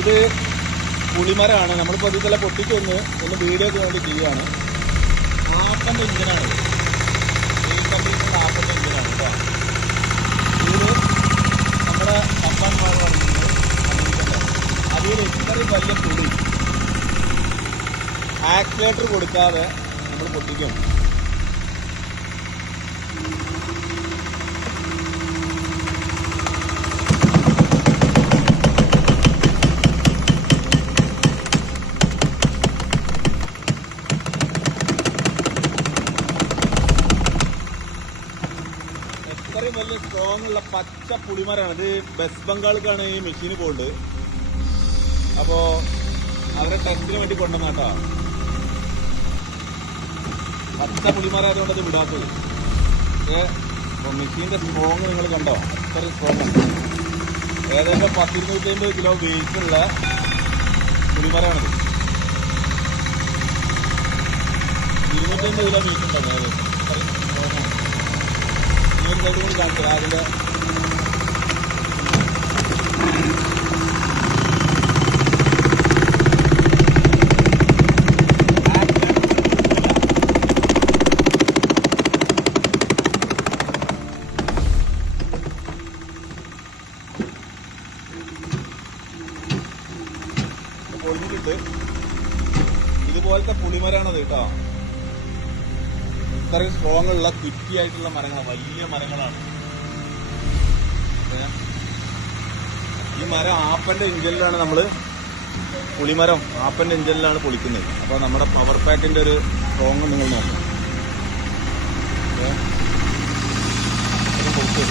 ഇത് പുളിമരമാണ്. നമ്മളിപ്പോൾ ഇതെല്ലാം പൊട്ടിച്ചൊന്ന് വീഡിയോക്ക് വേണ്ടി ചെയ്യുകയാണ്. ആപ്പൻ്റെ എഞ്ചിനാണ്. ഈ കമ്പനിക്കുള്ള ആപ്പൻ്റെ എഞ്ചിനാണ് കേട്ടോ. ഇതിൽ നമ്മുടെ കമ്പാന്മാർ പറയുന്നത് അമേരിക്കൻ്റെ അതിൽ ഇത്രയും വലിയ പുളി ആക്സിലേറ്റർ കൊടുക്കാതെ നമ്മൾ പൊട്ടിക്കും. ഇത്രയും വലിയ സ്ട്രോങ് ഉള്ള പച്ച പുളിമരമാണ്. ഇത് വെസ്റ്റ് ബംഗാളിലേക്കാണ് ഈ മെഷീന് പോകുന്നത്. അപ്പോ അവരെ ടെസ്റ്റിന് വേണ്ടി കൊണ്ടുവന്ന കേട്ടോ. പച്ച പുളിമരം ആയതുകൊണ്ട് അത് വിടാത്തത്. മെഷീന്റെ സ്ട്രോങ് നിങ്ങൾ കണ്ടോ? അത്രയും സ്ട്രോങ് ആണ്. ഏകദേശം 100-150 കിലോ വെയിറ്റുള്ള പുളിമരമാണിത്. 250 കിലോ വെയിറ്റ് ഉണ്ടാവും ഏകദേശം. അത്രയും സ്ട്രോങ് ആണ്. ഈ ഒരു സൈഡ് കൂടി കാണിച്ചത് അതിന്റെ പൊളിഞ്ഞിട്ട് ഇതുപോലത്തെ പുളിമരാണത് കേട്ടോ. ഇത്രയും സ്ട്രോങ് ഉള്ള കുറ്റിയായിട്ടുള്ള മരങ്ങളാണ്, വലിയ മരങ്ങളാണ്. ഈ മരം ആപ്പന്റെ എഞ്ചിനിലാണ് നമ്മള് പുളിമരം ആപ്പന്റെ എഞ്ചിനിലാണ് പൊളിക്കുന്നത്. അപ്പൊ നമ്മുടെ പവർ പാക്കിന്റെ ഒരു സ്ട്രോങ് നിങ്ങൾ നോക്കണം. പൊളിച്ചു